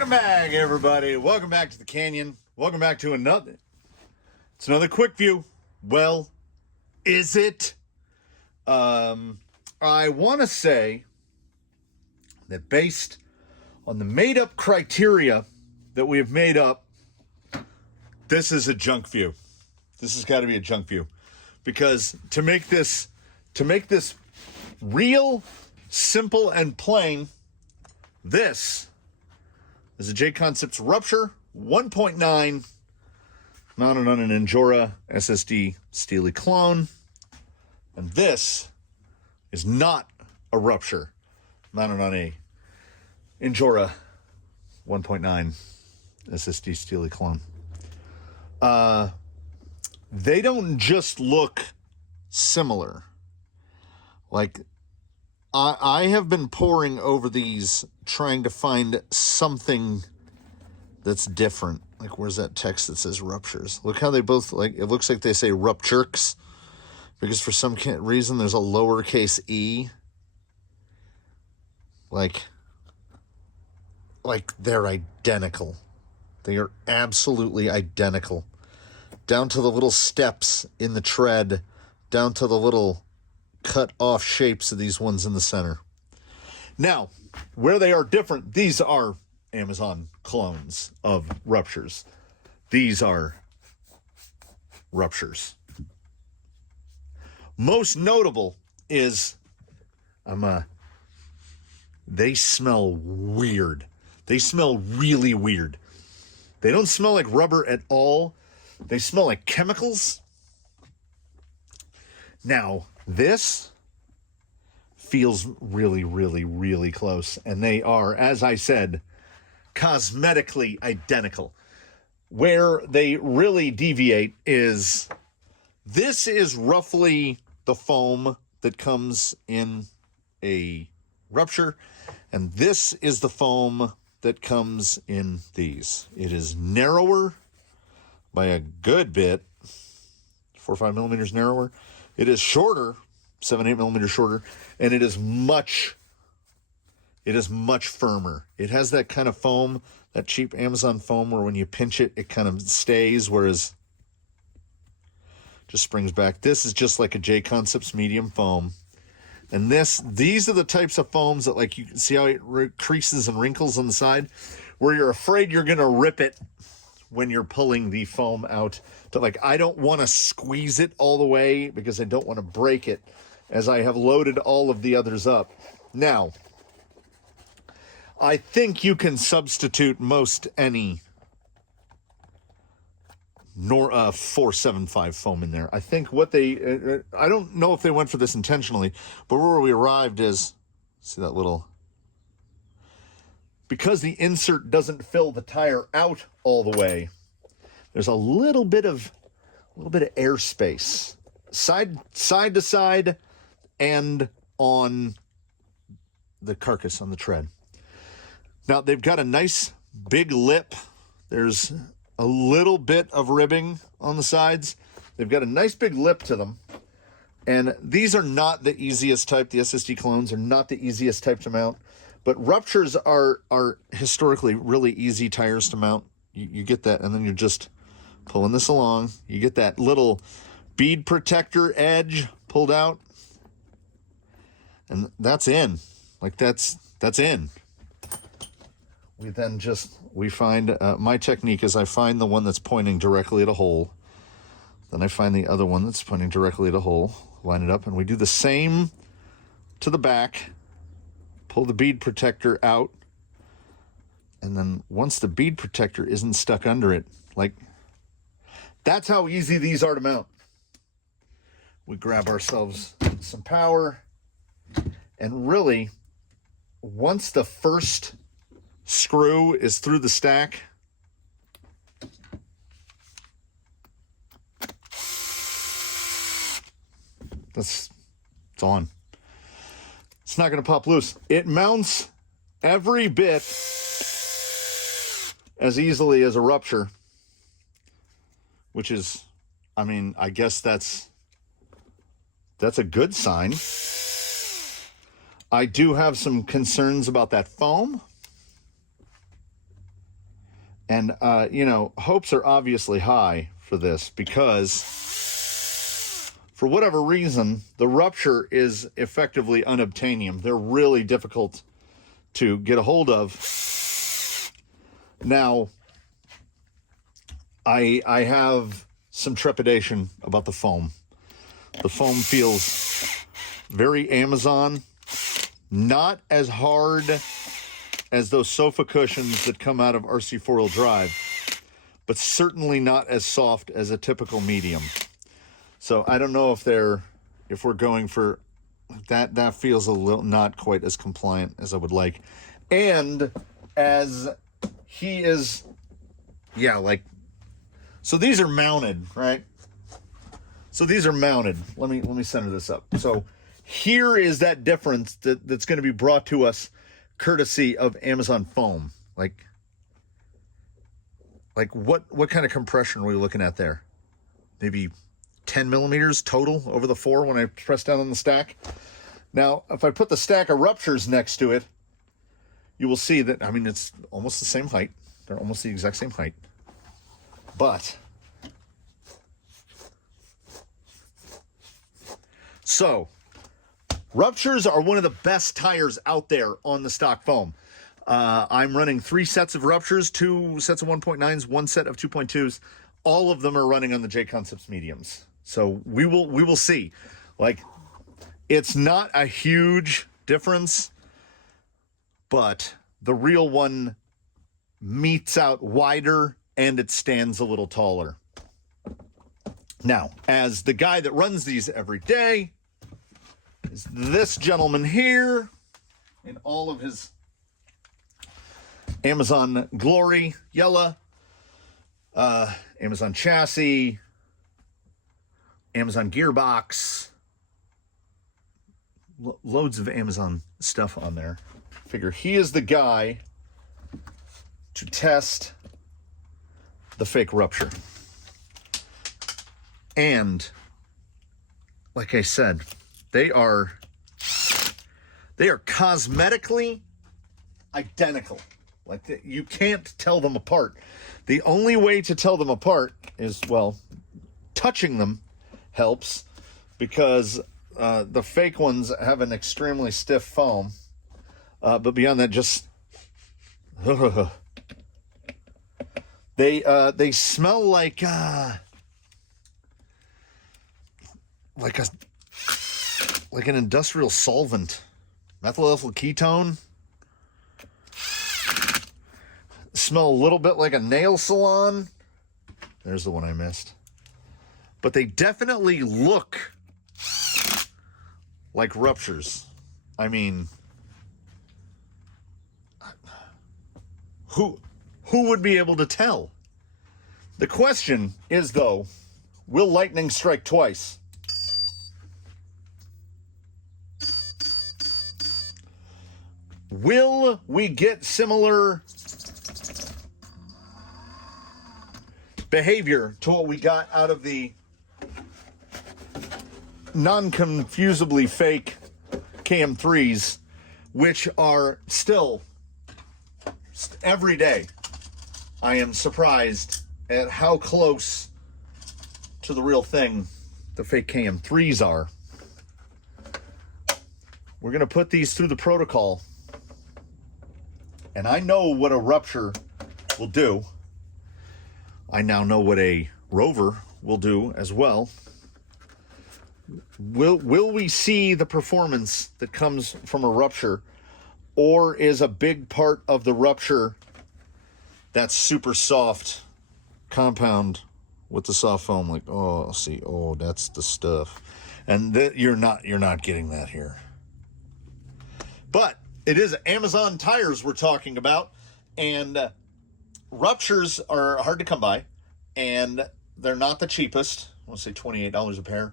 Welcome back, everybody. Welcome back to the canyon. Welcome back to another. It's another quick view. Well, is it? I want to say that based on the made-up criteria that we have made up, this is a Junkview. This has got to be a Junkview, because to make this real, simple, and plain, this is a JConcepts Rupture 1.9 mounted on an Injora SSD Steely clone. And this is not a Rupture mounted on a Injora 1.9 SSD Steely clone. They don't just look similar. Like, I have been poring over these, trying to find something that's different. Like, where's that text that says Ruptures? Look how they both, like, it looks like they say Rupturks, because for some reason there's a lowercase e. Like they're identical. They are absolutely identical. Down to the little steps in the tread, down to the little cut off shapes of these ones in the center. Now, where they are different, these are Amazon clones of Ruptures. These are Ruptures. Most notable is they smell weird. They smell really weird. They don't smell like rubber at all. They smell like chemicals. Now, this feels really, really, really close. And they are, as I said, cosmetically identical. Where they really deviate is, this is roughly the foam that comes in a Rupture, and this is the foam that comes in these. It is narrower by a good bit, 4 or 5 millimeters narrower. It is shorter, 7, 8 millimeters shorter, and it is much firmer. It has that kind of foam, that cheap Amazon foam, where when you pinch it, it kind of stays, whereas just springs back. This is just like a JConcepts medium foam. And these are the types of foams that, like, you can see how it creases and wrinkles on the side, where you're afraid you're going to rip it when you're pulling the foam out. But, like, I don't want to squeeze it all the way because I don't want to break it, as I have loaded all of the others up. Now, I think you can substitute most any 475 foam in there. I think what they, I don't know if they went for this intentionally, but where we arrived is, see that little, because the insert doesn't fill the tire out all the way, there's a little bit of airspace side to side and on the carcass, on the tread. Now, they've got a nice big lip. There's a little bit of ribbing on the sides. They've got a nice big lip to them. And these are not the easiest type. The SSD clones are not the easiest type to mount. But Ruptures are historically really easy tires to mount. You get that, and then you're just pulling this along. You get that little bead protector edge pulled out. And that's in. Like, that's in. We find, my technique is I find the one that's pointing directly at a hole. Then I find the other one that's pointing directly at a hole, line it up, and we do the same to the back. Pull the bead protector out. And then once the bead protector isn't stuck under it, like, that's how easy these are to mount. We grab ourselves some power, and really, once the first screw is through the stack, it's on. It's not going to pop loose. It mounts every bit as easily as a Rupture, which is, I mean, I guess that's a good sign. I do have some concerns about that foam. And, you know, hopes are obviously high for this because for whatever reason, the Rupture is effectively unobtainium. They're really difficult to get a hold of. Now, I have some trepidation about the foam. The foam feels very Amazon, not as hard as those sofa cushions that come out of RC four-wheel drive, but certainly not as soft as a typical medium. So I don't know if we're going for that. That feels a little not quite as compliant as I would like. And as he is, yeah, like, so these are mounted, right? So these are mounted. Let me center this up. So here is that difference that's going to be brought to us courtesy of Amazon foam. Like what kind of compression are we looking at there? Maybe 10 millimeters total over the 4 when I press down on the stack. Now, if I put the stack of Ruptures next to it, you will see that, I mean, it's almost the same height. They're almost the exact same height. But, so, Ruptures are one of the best tires out there on the stock foam. I'm running 3 sets of Ruptures, 2 sets of 1.9s, 1 set of 2.2s. All of them are running on the JConcepts mediums. So we will see. Like, it's not a huge difference, but the real one meets out wider and it stands a little taller. Now, as the guy that runs these every day is this gentleman here in all of his Amazon glory, yellow, Amazon chassis, Amazon gearbox, loads of Amazon stuff on there. Figure he is the guy to test the fake Rupture. And like I said, they are cosmetically identical. Like, you can't tell them apart. The only way to tell them apart is, well, touching them helps, because the fake ones have an extremely stiff foam. But beyond that, just they smell like an industrial solvent, methyl ethyl ketone. Smell a little bit like a nail salon. There's the one I missed. But they definitely look like Ruptures. I mean, who would be able to tell? The question is, though, will lightning strike twice? Will we get similar behavior to what we got out of the non-confusably fake KM3s, which are still, every day, I am surprised at how close to the real thing the fake KM3s are. We're going to put these through the protocol, and I know what a Rupture will do. I now know what a Rover will do as well. Will we see the performance that comes from a Rupture, or is a big part of the Rupture that super soft compound with the soft foam? Like, oh, see, oh, that's the stuff, and you're not getting that here. But it is Amazon tires we're talking about, and Ruptures are hard to come by, and they're not the cheapest. I want to say $28 a pair.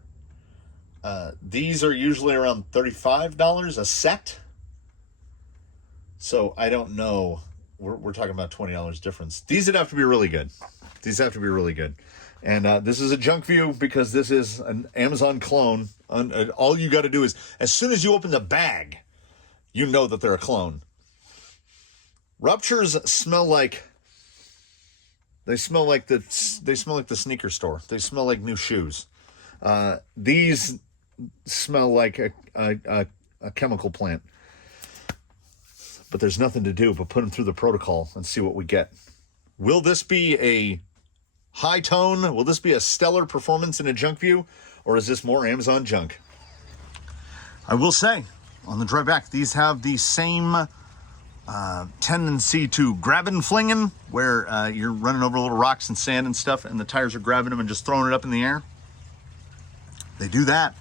These are usually around $35 a set. So I don't know. We're talking about $20 difference. These would have to be really good. These have to be really good. And this is a Junkview because this is an Amazon clone. All you got to do is, as soon as you open the bag, you know that they're a clone. Ruptures smell like They smell like the sneaker store. They smell like new shoes. These smell like a chemical plant. But there's nothing to do but put them through the protocol and see what we get. Will this be a high tone? Will this be a stellar performance in a Junkview? Or is this more Amazon junk? I will say, on the drive back, these have the same tendency to grabbing, flinging, where you're running over little rocks and sand and stuff, and the tires are grabbing them and just throwing it up in the air. They do that.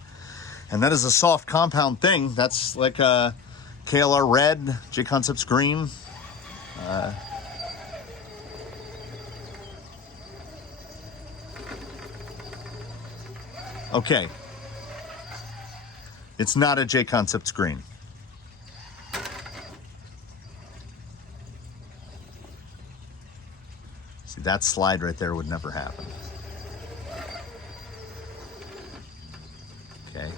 And that is a soft compound thing. That's like a KLR red, JConcepts green. Okay. It's not a JConcepts green. See, that slide right there would never happen. Okay.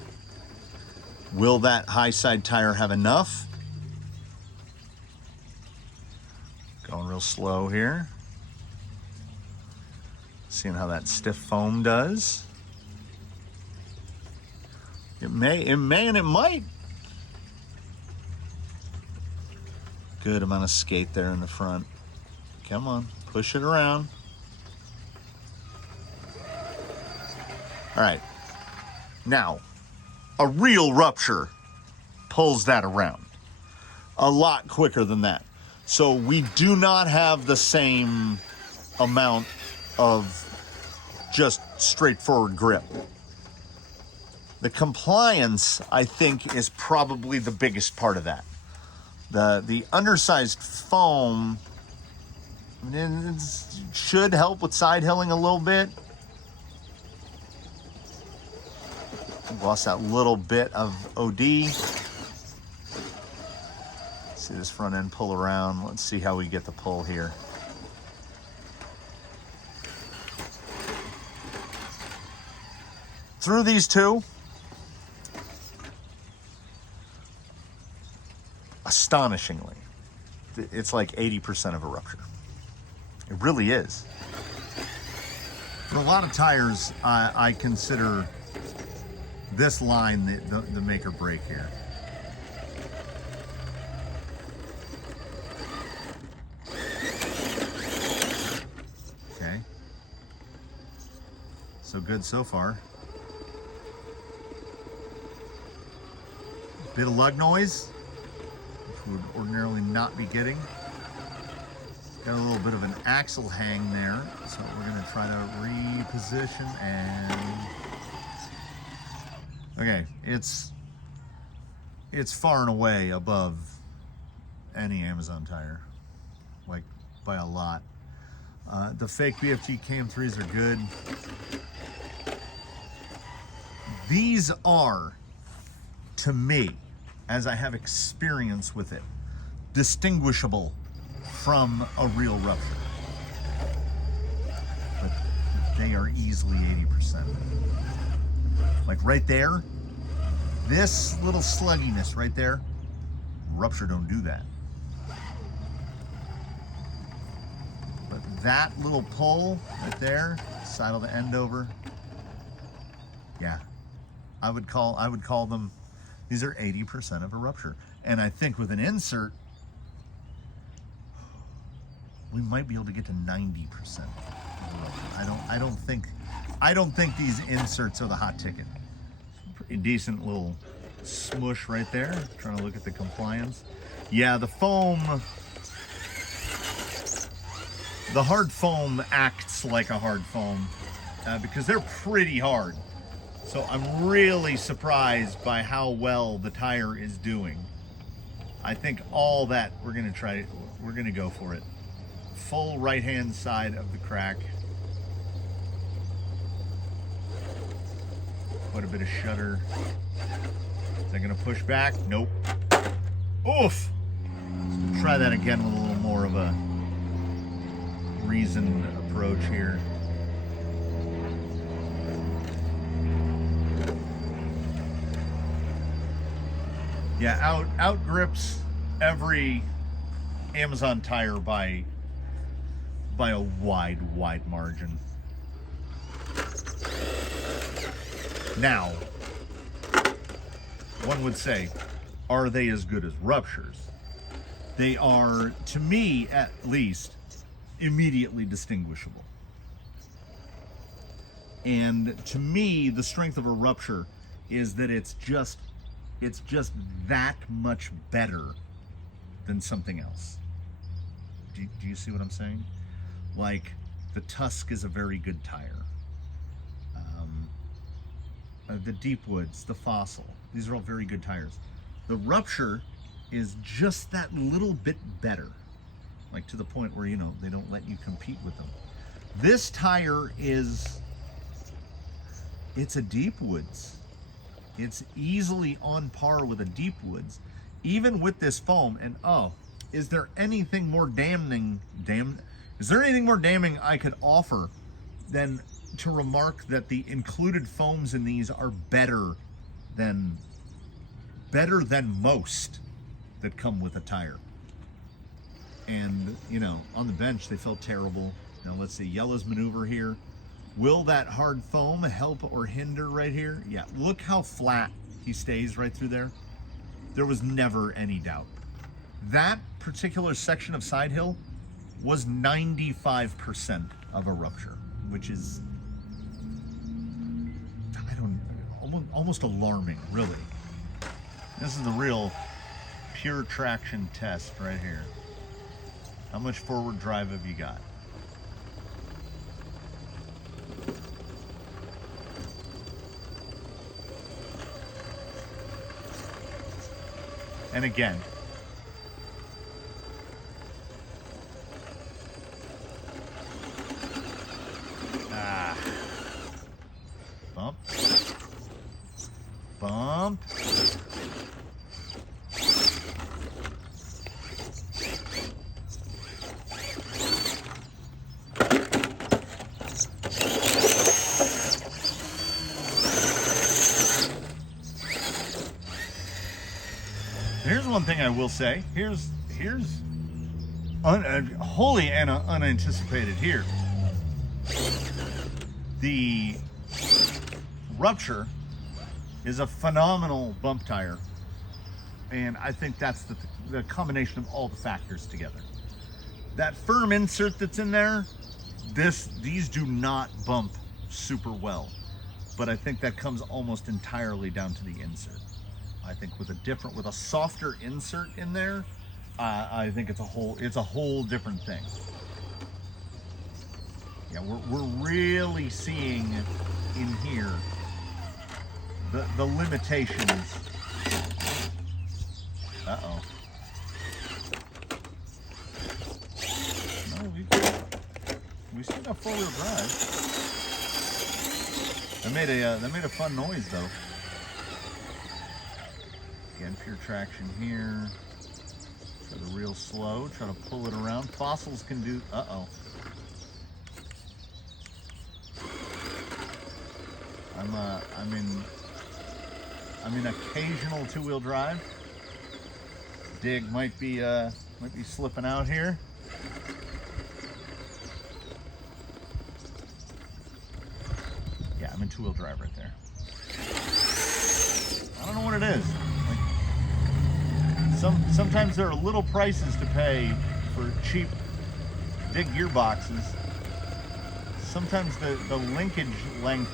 Will that high side tire have enough? Going real slow here. Seeing how that stiff foam does. It may, and it might. Good amount of skate there in the front. Come on, push it around. All right. Now, a real rupture pulls that around a lot quicker than that. So we do not have the same amount of just straightforward grip. The compliance, I think, is probably the biggest part of that. The undersized foam should help with side hilling a little bit. Lost that little bit of OD. See this front end pull around. Let's see how we get the pull here. Through these two, astonishingly, it's like 80% of a rupture. It really is. For a lot of tires, I consider this line the make or break here. Okay. So good so far. Bit of lug noise, which we would ordinarily not be getting. Got a little bit of an axle hang there, so we're going to try to reposition and... Okay, it's far and away above any Amazon tire, like by a lot. The fake BFG KM3s are good. These are, to me, as I have experience with it, distinguishable from a real rupture. But they are easily 80%. Like right there, this little slugginess right there, rupture don't do that. But that little pull right there, sidle the end over, yeah, I would call them, these are 80% of a rupture. And I think with an insert, we might be able to get to 90% of a rupture. I don't think these inserts are the hot ticket. Pretty decent little smush right there. Trying to look at the compliance. Yeah, the foam, the hard foam acts like a hard foam because they're pretty hard. So I'm really surprised by how well the tire is doing. I think all that we're gonna go for it. Full right-hand side of the crack. Quite a bit of shudder. Is that gonna push back? Nope. Oof! So we'll try that again with a little more of a reasoned approach here. Yeah, out grips every Amazon tire by by a wide margin. Now, one would say, are they as good as Ruptures? They are, to me at least, immediately distinguishable. And to me, the strength of a Rupture is that it's just that much better than something else. Do you see what I'm saying? Like, the Tusk is a very good tire. The Deepwoods, the Fossil, these are all very good tires. The Rupture is just that little bit better, like to the point where, you know, they don't let you compete with them. This tire it's a Deepwoods. It's easily on par with a Deepwoods, even with this foam. And oh, is there anything more damning I could offer than to remark that the included foams in these are better than most that come with a tire. And, you know, on the bench, they felt terrible. Now, let's see, Yellow's maneuver here. Will that hard foam help or hinder right here? Yeah, look how flat he stays right through there. There was never any doubt. That particular section of side hill was 95% of a Rupture, which is, almost alarming, really. This is the real pure traction test right here. How much forward drive have you got? And again, bump, bump. Here's one thing I will say. Here's wholly unanticipated here. The Rupture is a phenomenal bump tire, and I think that's the combination of all the factors together. That firm insert that's in there, these do not bump super well, but I think that comes almost entirely down to the insert. I think with a softer insert in there, I think it's a whole different thing. Yeah, we're really seeing in here the limitations. Uh-oh. No, we still got four-wheel drive. That made a fun noise though. Again, pure traction here. Try to real slow. Try to pull it around. Fossils can do. Uh-oh. I'm in occasional two-wheel drive. Dig might be slipping out here. Yeah, I'm in two-wheel drive right there. I don't know what it is. Sometimes there are little prices to pay for cheap Dig gearboxes. Sometimes the linkage length,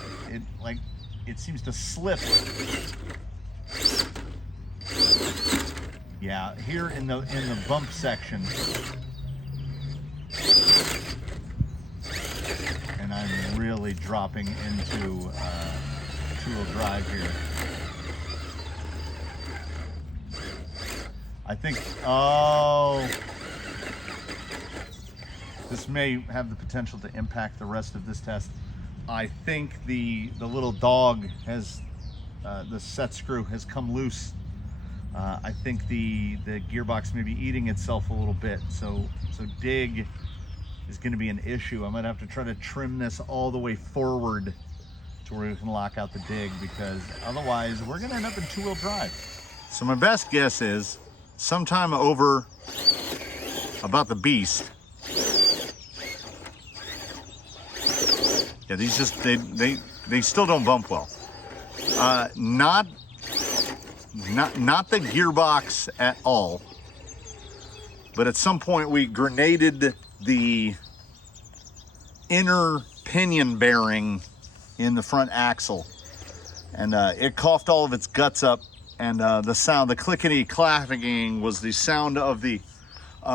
it seems to slip. Yeah, here in the bump section, and I'm really dropping into two-wheel drive here. I think, oh, this may have the potential to impact the rest of this test. I think the little dog has, the set screw has come loose. I think the gearbox may be eating itself a little bit. So dig is going to be an issue. I might have to try to trim this all the way forward to where we can lock out the dig, because otherwise we're going to end up in two-wheel drive. So my best guess is sometime over about the beast, Yeah, these just, they still don't bump well. Not the gearbox at all, but at some point we grenaded the inner pinion bearing in the front axle, and it coughed all of its guts up, and the sound, the clickety clacking, was the sound of the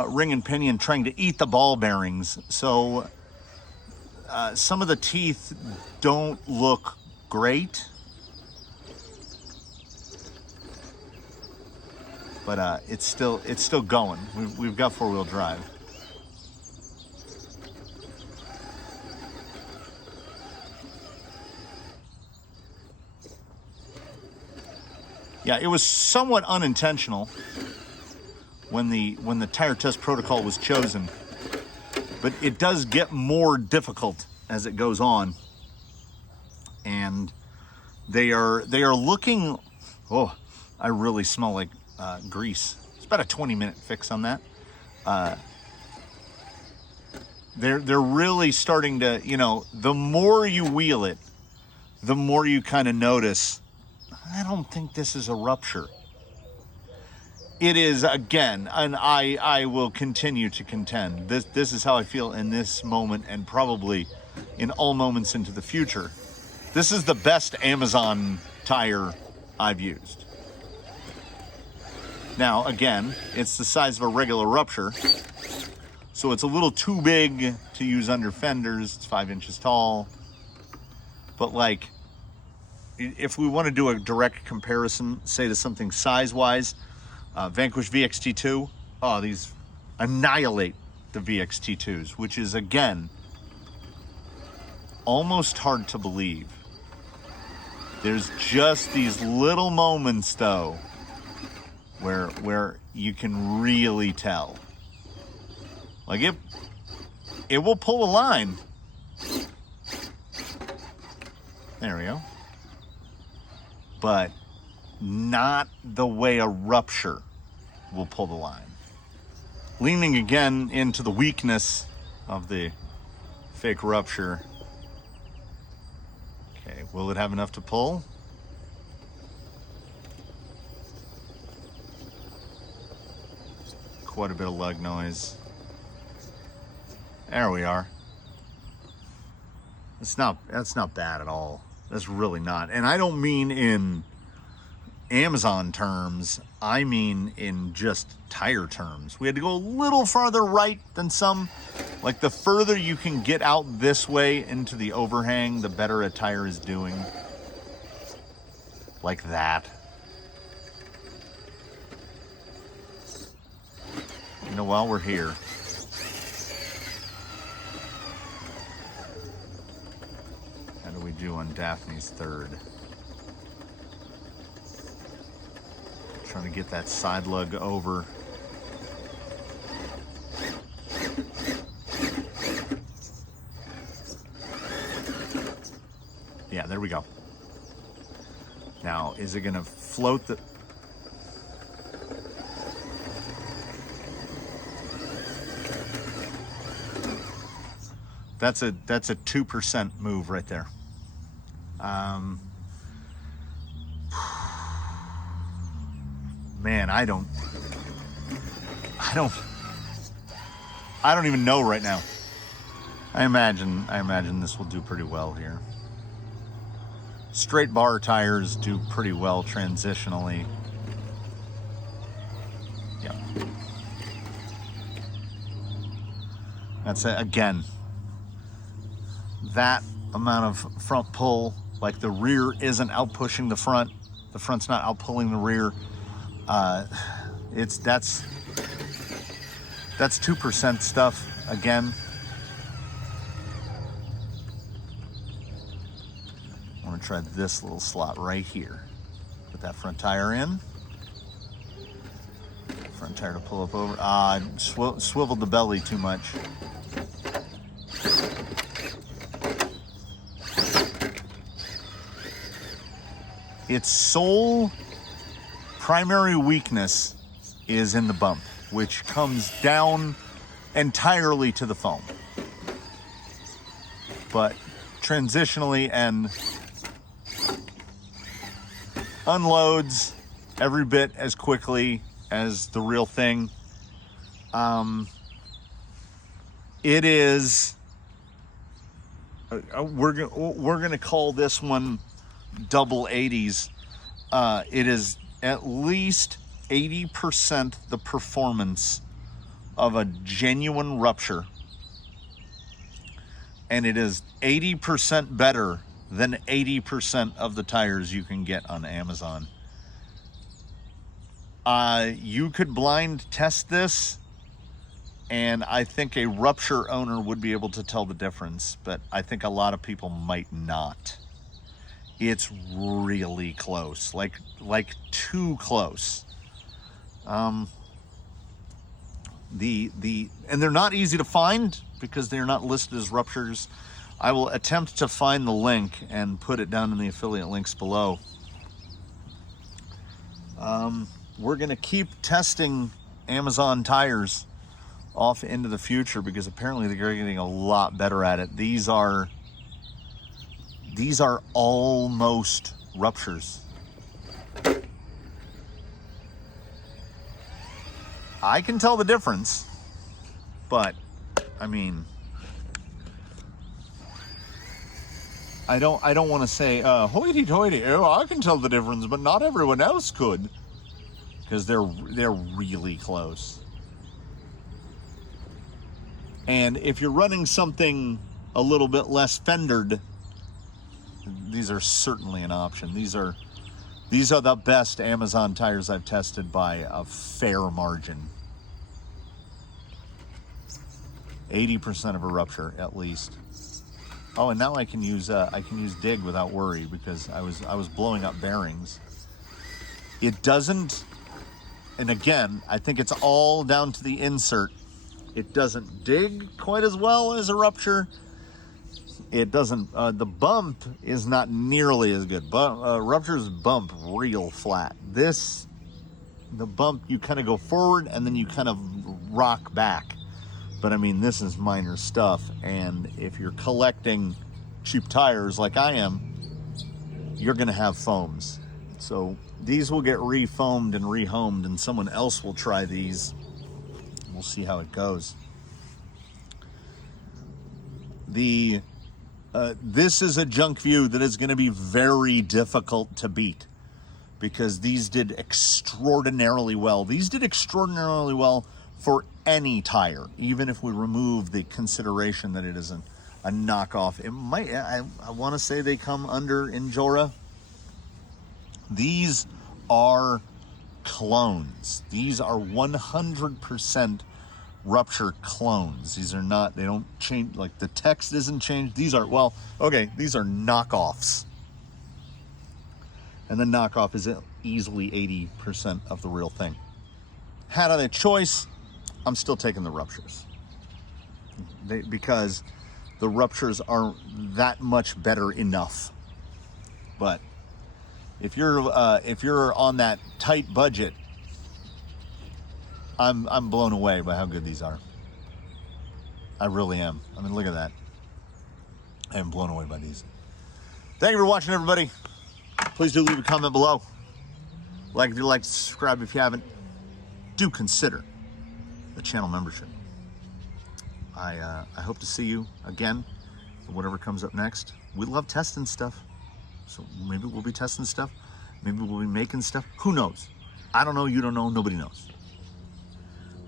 ring and pinion trying to eat the ball bearings. So some of the teeth don't look great, but it's still going. We've got four-wheel drive. Yeah, it was somewhat unintentional when the tire test protocol was chosen, but it does get more difficult as it goes on, and they are looking. Oh, I really smell like grease. It's about a 20-minute fix on that. They're really starting to, you know, the more you wheel it, the more you kind of notice, I don't think this is a rupture. It is, again, and I will continue to contend. This is how I feel in this moment, and probably in all moments into the future. This is the best Amazon tire I've used. Now, again, it's the size of a regular rupture, so it's a little too big to use under fenders. It's 5 inches tall. But, like, if we want to do a direct comparison, say to something size-wise, Vanquish VXT2, oh, these annihilate the VXT2s, which is, again, almost hard to believe. There's just these little moments, though, where you can really tell. Like, it will pull a line. There we go. But not the way a rupture will pull the line. Leaning again into the weakness of the fake rupture. Okay, will it have enough to pull? Quite a bit of lug noise. There we are. That's not bad at all. That's really not. And I don't mean in Amazon terms, I mean in just tire terms. We had to go a little farther right than some. Like, the further you can get out this way into the overhang, the better a tire is doing. Like that. You know, while we're here, how do we do on Daphne's third? Trying to get that side lug over. Yeah, there we go. Now, is it going to float the... That's a 2% move right there. Man, I don't even know right now. I imagine this will do pretty well here. Straight bar tires do pretty well transitionally. Yep. That's it. Again, that amount of front pull, like the rear isn't out pushing the front, the front's not out pulling the rear. That's 2% stuff again. I'm gonna try this little slot right here. Put that front tire in. Front tire to pull up over. Swiveled the belly too much. Its sole primary weakness is in the bump, which comes down entirely to the foam. But transitionally and unloads every bit as quickly as the real thing. It is, we're gonna call this one double 80s. It is at least 80% the performance of a genuine Rupture, and it is 80% better than 80% of the tires you can get on Amazon. You could blind test this, and I think a Rupture owner would be able to tell the difference, but I think a lot of people might not. It's really close, like too close. And they're not easy to find because they're not listed as Ruptures. I will attempt to find the link and put it down in the affiliate links below. We're gonna keep testing Amazon tires off into the future because apparently they're getting a lot better at it. These are almost Ruptures. I can tell the difference, but I mean, I don't want to say hoity-toity, oh, I can tell the difference, but not everyone else could, because they're really close. And if you're running something a little bit less fendered, these are certainly an option. These are the best Amazon tires I've tested by a fair margin. 80% of a Rupture at least. Oh, and now I can use dig without worry because I was blowing up bearings. It doesn't, and again, I think it's all down to the insert. It doesn't dig quite as well as a Rupture. It doesn't, the bump is not nearly as good. But Ruptures bump real flat. The bump, you kind of go forward and then you kind of rock back. But I mean, this is minor stuff. And if you're collecting cheap tires like I am, you're gonna have foams. So these will get re-foamed and rehomed, and someone else will try these. We'll see how it goes. This is a Junkview that is going to be very difficult to beat because these did extraordinarily well. These did extraordinarily well for any tire, even if we remove the consideration that it is a knockoff. It might, I want to say they come under Injora. These are clones. These are 100% Rupture clones. These are not, they don't change, like the text isn't changed. These are, well, okay, these are knockoffs. And the knockoff is easily 80% of the real thing. Had I a choice, I'm still taking the Ruptures. Because the Ruptures are that much better enough. But if you're on that tight budget, I'm blown away by how good these are. I really am. I mean, look at that. I am blown away by these. Thank you for watching, everybody. Please do leave a comment below. Like if you like, subscribe if you haven't. Do consider the channel membership. I hope to see you again for whatever comes up next. We love testing stuff. So maybe we'll be testing stuff. Maybe we'll be making stuff. Who knows? I don't know. You don't know. Nobody knows.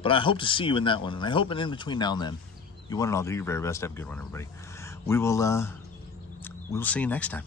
But I hope to see you in that one. And I hope in between now and then, you want to all do your very best. Have a good one, everybody. We will see you next time.